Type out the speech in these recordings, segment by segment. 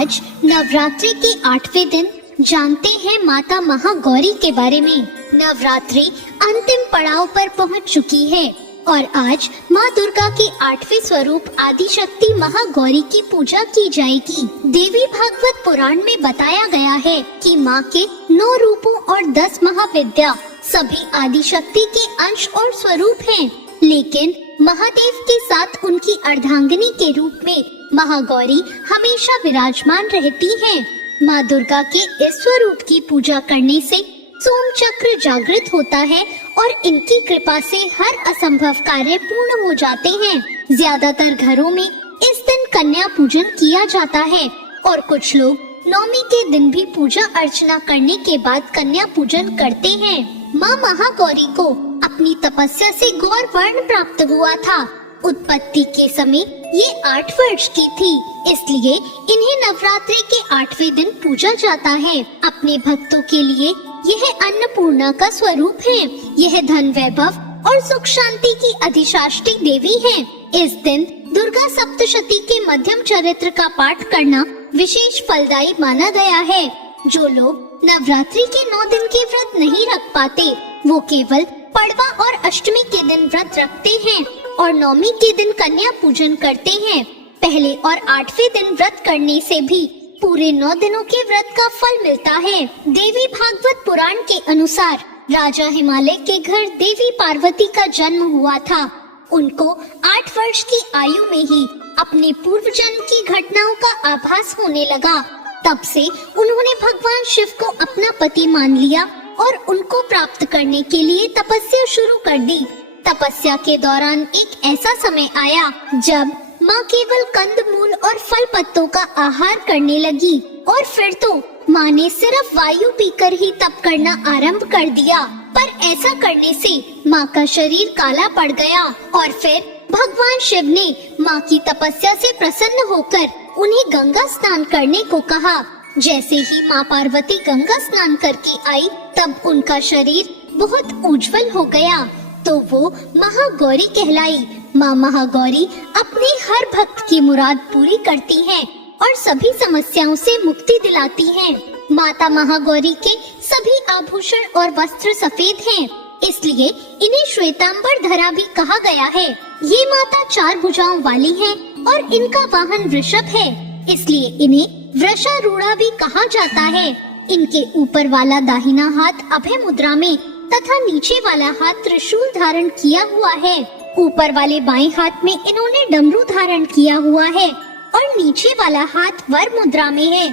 आज नवरात्रि के 8वें दिन जानते हैं माता महागौरी के बारे में। नवरात्रि अंतिम पड़ाव पर पहुंच चुकी है और आज माँ दुर्गा के 8वें स्वरूप आदिशक्ति महागौरी की पूजा की जाएगी। देवी भागवत पुराण में बताया गया है कि माँ के 9 रूपों और 10 महाविद्या सभी आदिशक्ति के अंश और स्वरूप हैं, लेकिन महादेव के साथ उनकी अर्धांगिनी के रूप में महागौरी हमेशा विराजमान रहती हैं। माँ दुर्गा के इस स्वरूप की पूजा करने से सोम चक्र जागृत होता है और इनकी कृपा से हर असंभव कार्य पूर्ण हो जाते हैं। ज्यादातर घरों में इस दिन कन्या पूजन किया जाता है और कुछ लोग नवमी के दिन भी पूजा अर्चना करने के बाद कन्या पूजन करते हैं। माँ महागौरी को अपनी तपस्या से गौर वर्ण प्राप्त हुआ था। उत्पत्ति के समय ये 8 वर्ष की थी, इसलिए इन्हें नवरात्रि के 8वें दिन पूजा जाता है। अपने भक्तों के लिए यह अन्नपूर्णा का स्वरूप है। यह धन वैभव और सुख शांति की अधिशात्री देवी है। इस दिन दुर्गा सप्तशती के मध्यम चरित्र का पाठ करना विशेष फलदायी माना गया है। जो लोग नवरात्रि के 9 दिन के व्रत नहीं रख पाते, वो केवल पड़वा और अष्टमी के दिन व्रत रखते हैं और नवमी के दिन कन्या पूजन करते हैं। पहले और 8वें दिन व्रत करने से भी पूरे 9 दिनों के व्रत का फल मिलता है। देवी भागवत पुराण के अनुसार राजा हिमालय के घर देवी पार्वती का जन्म हुआ था। उनको 8 वर्ष की आयु में ही अपने पूर्व जन्म की घटनाओं का आभास होने लगा। तब से उन्होंने भगवान शिव को अपना पति मान लिया और उनको प्राप्त करने के लिए तपस्या शुरू कर दी। तपस्या के दौरान एक ऐसा समय आया जब माँ केवल कंदमूल और फल पत्तों का आहार करने लगी और फिर तो माँ ने सिर्फ वायु पीकर ही तप करना आरंभ कर दिया। पर ऐसा करने से माँ का शरीर काला पड़ गया और फिर भगवान शिव ने माँ की तपस्या से प्रसन्न होकर उन्हें गंगा स्नान करने को कहा। जैसे ही माँ पार्वती गंगा स्नान करके आई, तब उनका शरीर बहुत उज्जवल हो गया, तो वो महागौरी कहलाई। माँ महागौरी अपने हर भक्त की मुराद पूरी करती हैं और सभी समस्याओं से मुक्ति दिलाती हैं। माता महागौरी के सभी आभूषण और वस्त्र सफेद हैं, इसलिए इन्हें श्वेतांबर धरा भी कहा गया है। ये माता 4 भुजाओं वाली हैं और इनका वाहन वृषभ है, इसलिए इन्हें वृषारूढ़ा भी कहा जाता है। इनके ऊपर वाला दाहिना हाथ अभय मुद्रा में तथा नीचे वाला हाथ त्रिशूल धारण किया हुआ है। ऊपर वाले बाएं हाथ में इन्होंने डमरू धारण किया हुआ है और नीचे वाला हाथ वर मुद्रा में है।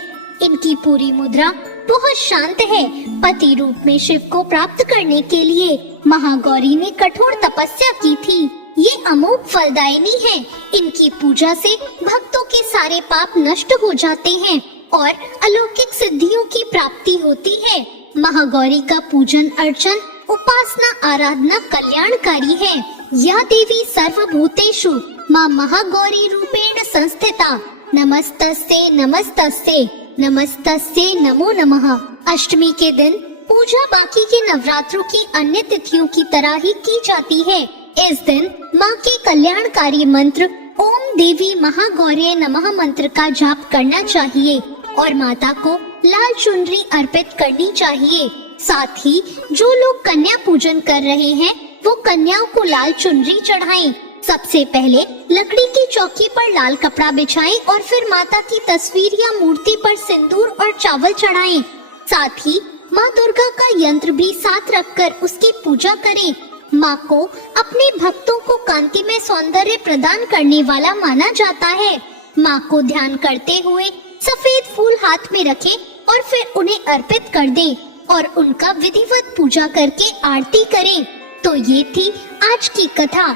इनकी पूरी मुद्रा बहुत शांत है। पति रूप में शिव को प्राप्त करने के लिए महागौरी ने कठोर तपस्या की थी। ये अमोघ फलदायिनी है। इनकी पूजा से भक्तों के सारे पाप नष्ट हो जाते हैं और अलौकिक सिद्धियों की प्राप्ति होती है। महागौरी का पूजन अर्चन उपासना आराधना कल्याणकारी है। यह देवी सर्वभूतेषु माँ महागौरी रूपेण संस्थिता। नमस्तस्यै नमस्तस्यै नमस्तस्यै नमो नमः। अष्टमी के दिन पूजा बाकी के नवरात्रों की अन्य तिथियों की तरह ही की जाती है। इस दिन माँ के कल्याणकारी मंत्र ओम देवी महागौरी नमः मंत्र का जाप करना चाहिए और माता को लाल चुनरी अर्पित करनी चाहिए। साथ ही जो लोग कन्या पूजन कर रहे हैं, वो कन्याओं को लाल चुनरी चढ़ाएं। सबसे पहले लकड़ी की चौकी पर लाल कपड़ा बिछाएं और फिर माता की तस्वीर या मूर्ति पर सिंदूर और चावल चढ़ाएं। साथ ही माँ दुर्गा का यंत्र भी साथ रखकर उसकी पूजा करें। माँ को अपने भक्तों को कांतिमय सौंदर्य प्रदान करने वाला माना जाता है। माँ को ध्यान करते हुए सफेद फूल हाथ में रखें और फिर उन्हें अर्पित कर दें और उनका विधिवत पूजा करके आरती करें। तो ये थी आज की कथा।